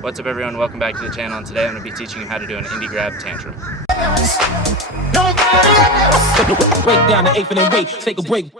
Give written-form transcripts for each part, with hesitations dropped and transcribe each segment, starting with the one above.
What's up everyone, welcome back to the channel, and today I'm going to be teaching you how to do an indie grab tantrum. Break down the eighth and then wait, take a break.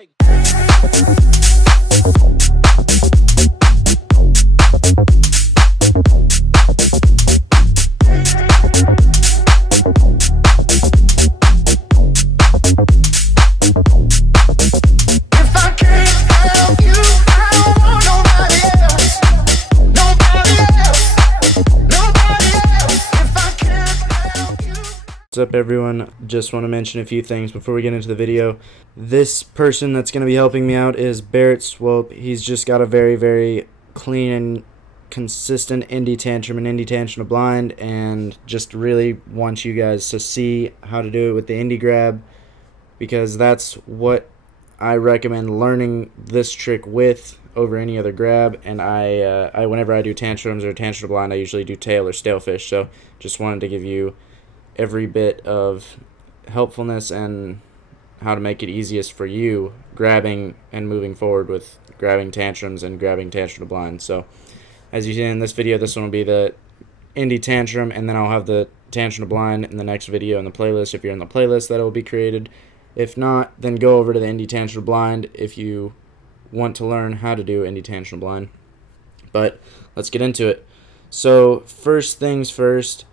What's up everyone, just want to mention a few things before we get into the video. This person that's going to be helping me out is Barrett Swope. He's just got a very clean and consistent indie tantrum and indie tantrum to blind, and just really want you guys to see how to do it with the indie grab, because that's what I recommend learning this trick with over any other grab. And I whenever I do tantrums or tantrum to blind, I usually do tail or stalefish, so just wanted to give you every bit of helpfulness and how to make it easiest for you grabbing and moving forward with grabbing tantrums and grabbing tantrum to blind. So as you see in this video, this one will be the indie tantrum, and then I'll have the tantrum to blind in the next video in the playlist. If you're in the playlist, that will be created. If not, then go over to the indie tantrum to blind if you want to learn how to do indie tantrum to blind. But let's get into it. So first things first,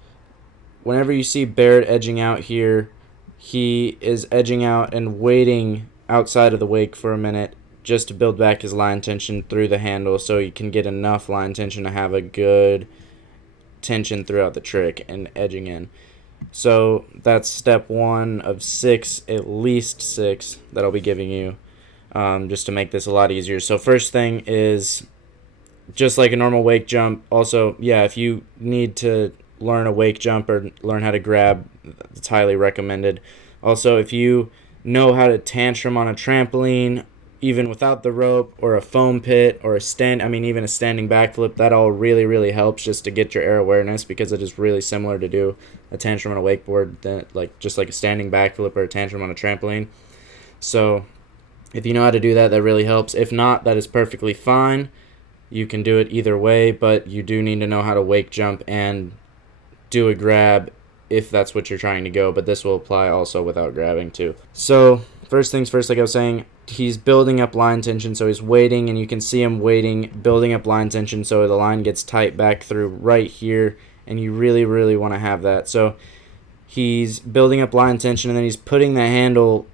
whenever you see Barrett edging out here, he is edging out and waiting outside of the wake for a minute just to build back his line tension through the handle, so you can get enough line tension to have a good tension throughout the trick and edging in. So that's step 1 of 6, at least 6, that I'll be giving you, just to make this a lot easier. So first thing is, just like a normal wake jump, also, yeah, if you need to learn a wake jump or learn how to grab, it's highly recommended. Also, if you know how to tantrum on a trampoline, even without the rope, or a foam pit, or even a standing backflip, that all really helps just to get your air awareness, because it is really similar to do a tantrum on a wakeboard, just like a standing backflip or a tantrum on a trampoline. So if you know how to do that, that really helps. If not, that is perfectly fine. You can do it either way, but you do need to know how to wake jump and do a grab if that's what you're trying to go, but this will apply also without grabbing too. So first things first, like I was saying, he's building up line tension, so he's waiting, and you can see him waiting, building up line tension so the line gets tight back through right here, and you really want to have that. So he's building up line tension, and then he's putting the handle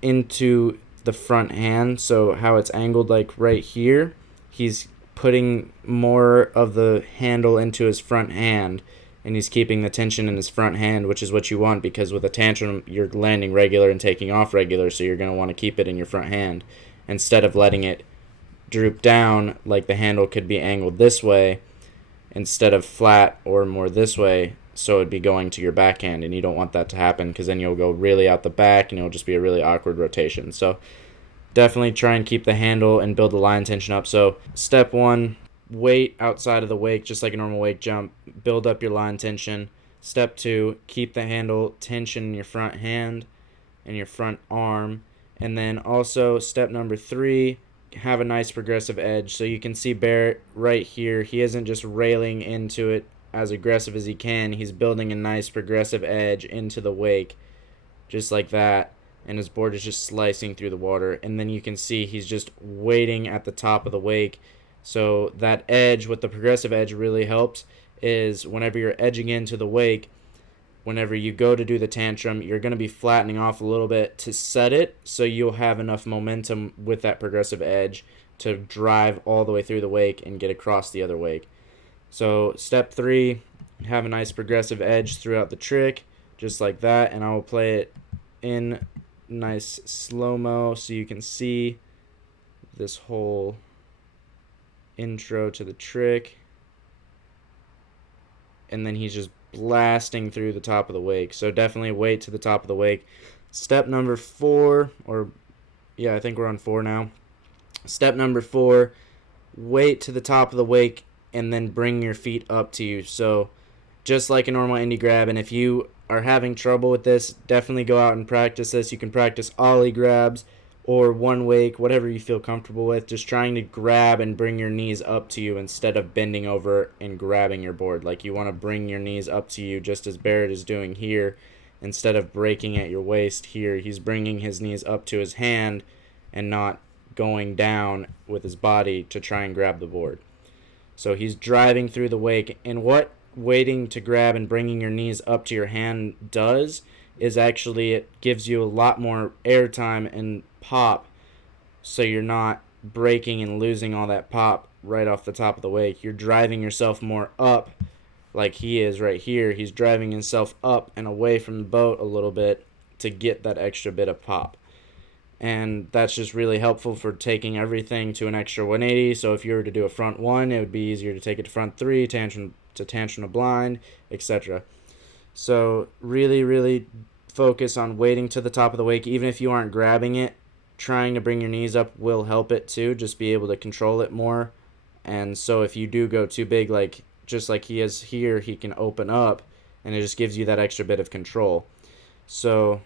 into the front hand, so how it's angled like right here, he's putting more of the handle into his front hand, and he's keeping the tension in his front hand, which is what you want, because with a tantrum, you're landing regular and taking off regular, so you're going to want to keep it in your front hand instead of letting it droop down, like the handle could be angled this way instead of flat or more this way, so it'd be going to your backhand, and you don't want that to happen, because then you'll go really out the back and it'll just be a really awkward rotation. So definitely try and keep the handle and build the line tension up. So step 1, wait outside of the wake just like a normal wake jump, build up your line tension. Step 2, keep the handle tension in your front hand and your front arm. And then also step number 3, have a nice progressive edge. So you can see Barrett right here, he isn't just railing into it as aggressive as he can, he's building a nice progressive edge into the wake just like that, and his board is just slicing through the water. And then you can see he's just waiting at the top of the wake. So that edge, what the progressive edge really helps is whenever you're edging into the wake, whenever you go to do the tantrum, you're going to be flattening off a little bit to set it, so you'll have enough momentum with that progressive edge to drive all the way through the wake and get across the other wake. So step 3, have a nice progressive edge throughout the trick, just like that, and I will play it in nice slow-mo so you can see this whole intro to the trick. And then he's just blasting through the top of the wake, so definitely wait to the top of the wake. Step number 4, I think we're on 4 now. Step number 4, wait to the top of the wake and then bring your feet up to you. So just like a normal indie grab, and if you are having trouble with this, definitely go out and practice this. You can practice ollie grabs, or one wake, whatever you feel comfortable with, just trying to grab and bring your knees up to you instead of bending over and grabbing your board. Like, you want to bring your knees up to you just as Barrett is doing here. Instead of breaking at your waist here, he's bringing his knees up to his hand and not going down with his body to try and grab the board. So he's driving through the wake, and what waiting to grab and bringing your knees up to your hand does is actually it gives you a lot more airtime and pop, so you're not breaking and losing all that pop right off the top of the wake. You're driving yourself more up, like he is right here. He's driving himself up and away from the boat a little bit to get that extra bit of pop. And that's just really helpful for taking everything to an extra 180. So if you were to do a front one, it would be easier to take it to front three, tantrum to blind, etc. So really focus on waiting to the top of the wake. Even if you aren't grabbing it, trying to bring your knees up will help it too. Just be able to control it more. And so if you do go too big, like just like he is here, he can open up, and it just gives you that extra bit of control. So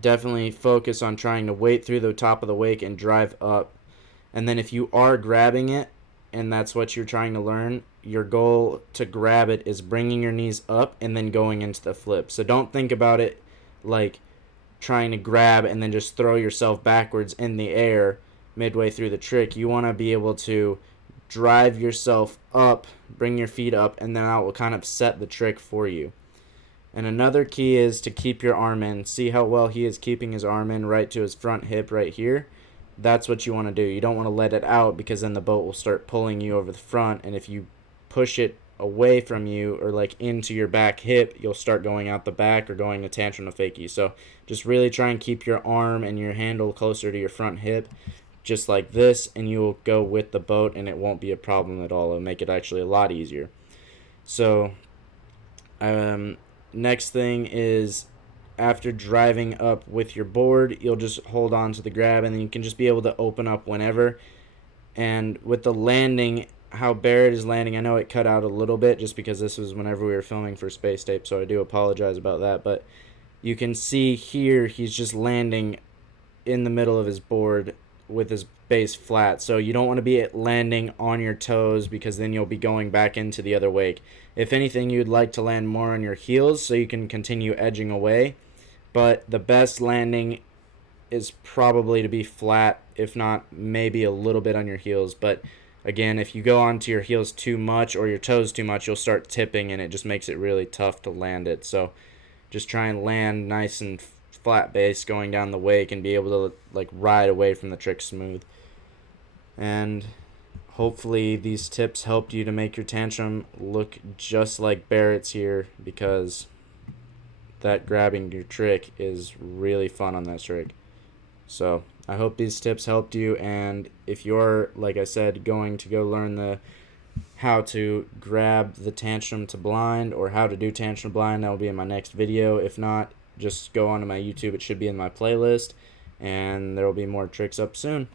definitely focus on trying to wait through the top of the wake and drive up. And then if you are grabbing it and that's what you're trying to learn, your goal to grab it is bringing your knees up and then going into the flip. So don't think about it like trying to grab and then just throw yourself backwards in the air midway through the trick. You want to be able to drive yourself up, bring your feet up, and then that will kind of set the trick for you. And another key is to keep your arm in. See how well he is keeping his arm in right to his front hip right here? That's what you want to do. You don't want to let it out, because then the boat will start pulling you over the front, and if you push it away from you or like into your back hip, you'll start going out the back or going to tantrum to fakie. So just really try and keep your arm and your handle closer to your front hip, just like this, and you will go with the boat and it won't be a problem at all. It'll make it actually a lot easier. So next thing is, after driving up with your board, you'll just hold on to the grab, and then you can just be able to open up whenever. And with the landing, how Barrett is landing, I know it cut out a little bit just because this was whenever we were filming for Space Tape, so I do apologize about that. But you can see here he's just landing in the middle of his board with his base flat. So you don't want to be landing on your toes, because then you'll be going back into the other wake. If anything, you'd like to land more on your heels so you can continue edging away. But the best landing is probably to be flat, if not maybe a little bit on your heels. But again, if you go onto your heels too much or your toes too much, you'll start tipping, and it just makes it really tough to land it. So just try and land nice and flat base going down the wake and be able to like ride away from the trick smooth. And hopefully these tips helped you to make your tantrum look just like Barrett's here, because that grabbing your trick is really fun on that trick. So I hope these tips helped you, and if you're, like I said, going to go learn the how to grab the tantrum to blind or how to do tantrum blind, that will be in my next video. If not, just go onto my YouTube. It should be in my playlist, and there will be more tricks up soon.